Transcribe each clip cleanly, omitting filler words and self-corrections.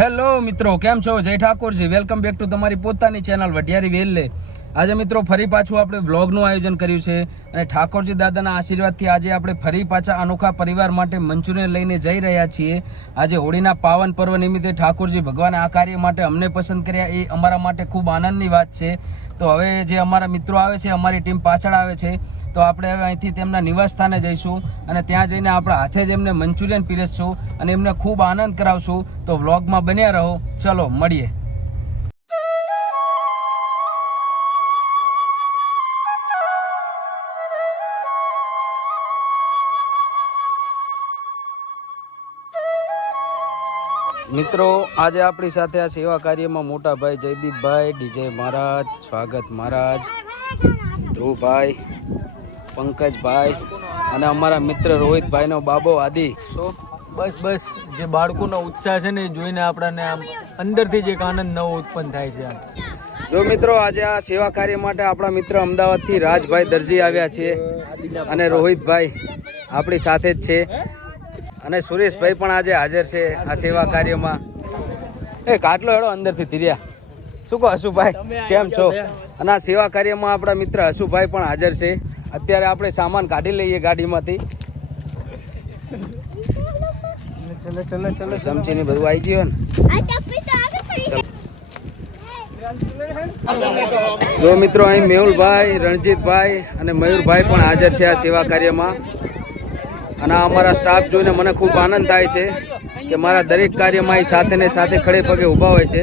Hello મિત્રો, કેમ છો? જય ઠાકોરજી. વેલકમ બેક ટુ તમારી પોતાની ચેનલ વઢિયારી વેલ્લે. આજે મિત્રો ફરી પાછું આપણે વ્લોગનું આયોજન કર્યું છે અને ઠાકોરજી દાદાના આશીર્વાદથી આજે આપણે ફરી પાછા અનોખા પરિવાર માટે મંચુરિયન લઈને જઈ રહ્યા છીએ. આજે હોળીના પાવન પર્વ નિમિત્તે ઠાકોરજી ભગવાને આ કાર્ય માટે અમને પસંદ કર્યા, એ અમારા માટે ખૂબ આનંદની વાત છે. તો હવે જે અમારા મિત્રો આવે છે, અમારી ટીમ પાછળ આવે છે, તો આપણે હવે અહીંથી તેમના નિવાસ સ્થાને જઈશું અને ત્યાં જઈને આપણા હાથે જ એમને મંચુરિયન પીરસશું અને એમને ખૂબ આનંદ કરાવશું. તો વ્લોગમાં બન્યા રહો. ચલો મળીએ. મિત્રો, આજે આપણી સાથે આ સેવા કાર્યમાં મોટા ભાઈ જયદીપભાઈ, ડીજે મહારાજ, સ્વાગત મહારાજ, ધ્રુવભાઈ, પંકજભાઈ અને અમારા મિત્ર રોહિતભાઈનો બાબો આદિ. શું બસ જે બાળકોનો ઉત્સાહ છે ને એ જોઈને આપણને આમ અંદરથી જ એક આનંદ નવો ઉત્પન્ન થાય છે. જો મિત્રો, આજે આ સેવા કાર્ય માટે આપણા મિત્ર અમદાવાદથી રાજભાઈ દરજી આવ્યા છે અને રોહિતભાઈ આપણી સાથે જ છે અને સુરેશભાઈ પણ આજે હાજર છે આ સેવા કાર્યમાં. એ કાટલો હેડો અંદરથી ધીર્યા. શું કહો હસુભાઈ, કેમ છો? અને આ સેવા કાર્યમાં આપણા મિત્ર હસુભાઈ પણ હાજર છે. અત્યારે આપણે સામાન કાઢી લઈએ ગાડીમાંથી. ચમચી ને બધું આવી ગયું ને. જો મિત્રો, અહીં મેહુલભાઈ, રણજીતભાઈ અને મયુરભાઈ પણ હાજર છે આ સેવા કાર્યમાં. અને અમારા સ્ટાફ જોઈને મને ખૂબ આનંદ થાય છે કે મારા દરેક કાર્યમાં એ સાથે ને સાથે ખડે પગે ઊભા હોય છે.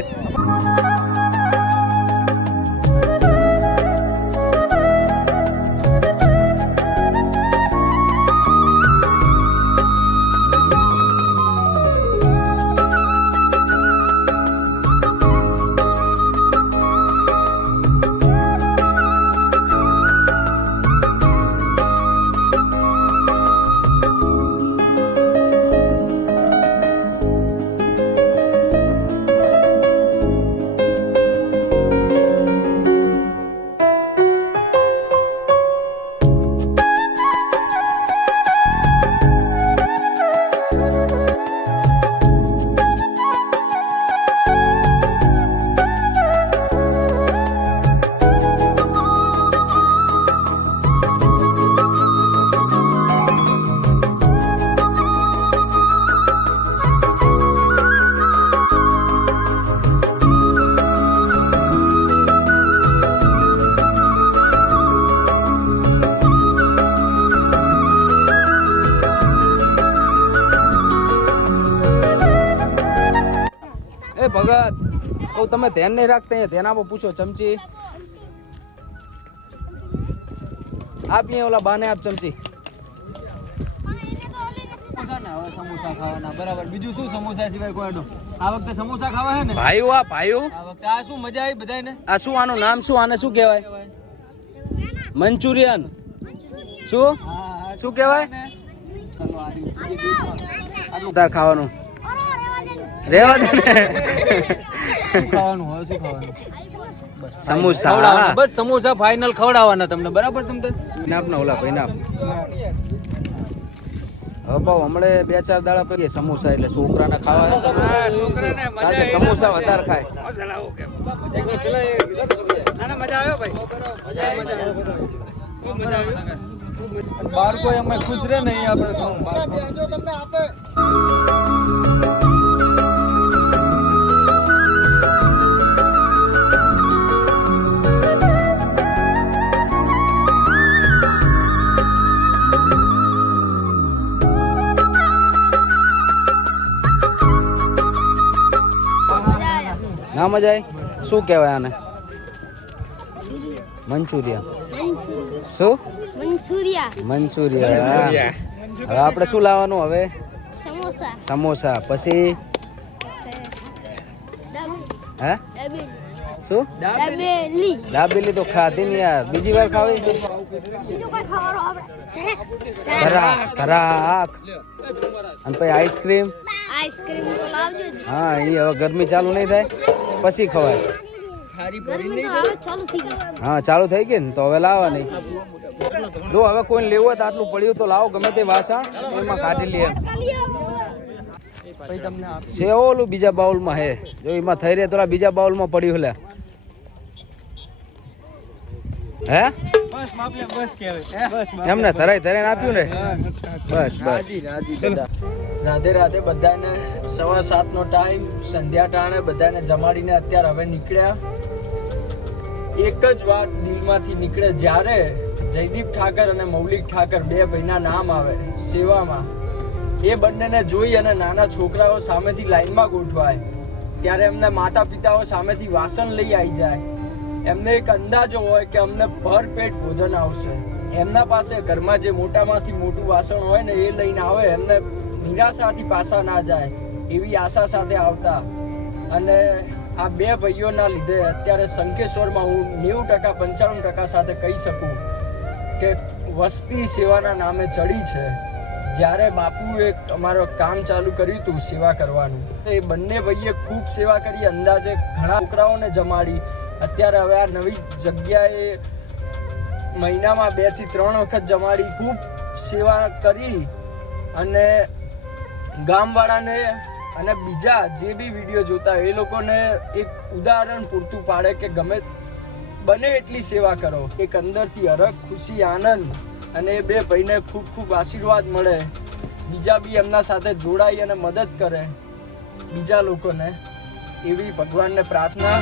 ભગત, તમે ધ્યાન નહીં રાખતા, ધ્યાનમાં પૂછો. ચમચી આપીએ, ઓલા બાને આપ ચમચી. સમોસા ખાવાના બરાબર. બીજું શું સમોસા સિવાય કોઈ આ વખતે સમોસા ખાવા હે ને ભાઈઓ? આ ભાઈઓ આ વખતે આ શું મજા આવી બધાને. આ શું, આનું નામ શું? આને શું કહેવાય? મંચુરિયન. શું શું કહેવાય? તાર ખાવાનું રેવા દે ને. શું ખાવાનું હોય? શું ખાવાનું? સમોસા. બસ સમોસા ફાઇનલ ખવડાવવાના તમને, બરાબર? તમને નાપના ઓલા ભાઈ નાપ. હવે બહુ હમણે 2-4 દાડા પછી સમોસા એટલે છોકરાને ખાવા, સમોસા વધારે ખાય. બાળકો એમાં ખુશ રહે ને, આપણે ના મજા આવી. શું કહેવાય આને? મંચુરિયન. શું? મંચુરિયન. હવે આપણે શું લાવવાનું? હવે સમોસા. પછી હે શું? દાબેલી તો ખાધી ને યાર, બીજી વાર ખાવી? ખરાક. અને પછી આઈસ્ક્રીમ. હા, એ હવે ગરમી ચાલુ નહીં થાય પછી ખવાય. હા, ચાલુ થઈ ગઈ ને તો હવે લાવવા નહીં. જો હવે કોઈ લેવું હોય તો આટલું પડ્યું તો લાવો, ગમે તે વાસણ એમાં કાઢી લઈએ. પછી તમને આપી છે ઓલું બીજા બાઉલમાં હે જો એમાં થઈ રહે થોડા બીજા બાઉલમાં પડ્યું હલે હે બસ માપલે બસ કહેવાય બસ એમને ધરાઈ ધરાઈને આપ્યું ને બસ બસ રાધે રાધે બધાને 7:15 નો ટાઈમ સંધ્યા ટાણે બધાને જમાડીને અત્યારે હવે નીકળ્યા એક જ વાત દિલમાંથી નીકળે જ્યારે જયદીપ ઠાકર અને મૌલિક ઠાકર બે ભાઈના નામ આવે સેવામાં એ બંનેને જોઈ અને નાના છોકરાઓ સામેથી લાઈનમાં ગોઠવાય ત્યારે એમના માતા પિતાઓ સામેથી વાસણ લઈ આવી જાય એમને એક અંદાજો હોય કે અમને ભરપેટ ભોજન આવશે એમના પાસે ઘરમાં જે મોટામાંથી મોટું વાસણ હોય ને એ લઈને આવે એમને નિરાશાથી પાછા ના જાય એવી આશા સાથે આવતા અને આ બે ભાઈઓના લીધે અત્યારે શંખેશ્વરમાં હું 90% 95% સાથે કહી શકું કે વસ્તી સેવાના નામે ચડી છે જ્યારે બાપુએ અમારો કામ ચાલુ કર્યું હતું સેવા કરવાનું એ બંને ભાઈએ ખૂબ સેવા કરી અંદાજે ઘણા છોકરાઓને જમાડી અત્યારે હવે આ નવી જગ્યાએ મહિનામાં 2 થી 3 વખત જમાડી ખૂબ સેવા કરી અને ગામવાળાને અને બીજા જે બી વિડીયો જોતા એ લોકોને એક ઉદાહરણ પૂરતું પાડે કે ગમે બને એટલી સેવા કરો એક અંદરથી હરખ ખુશી આનંદ અને એ બે ભાઈને ખૂબ ખૂબ આશીર્વાદ મળે બીજા બી એમના સાથે જોડાઈ અને મદદ કરે બીજા લોકોને એવી ભગવાનને પ્રાર્થના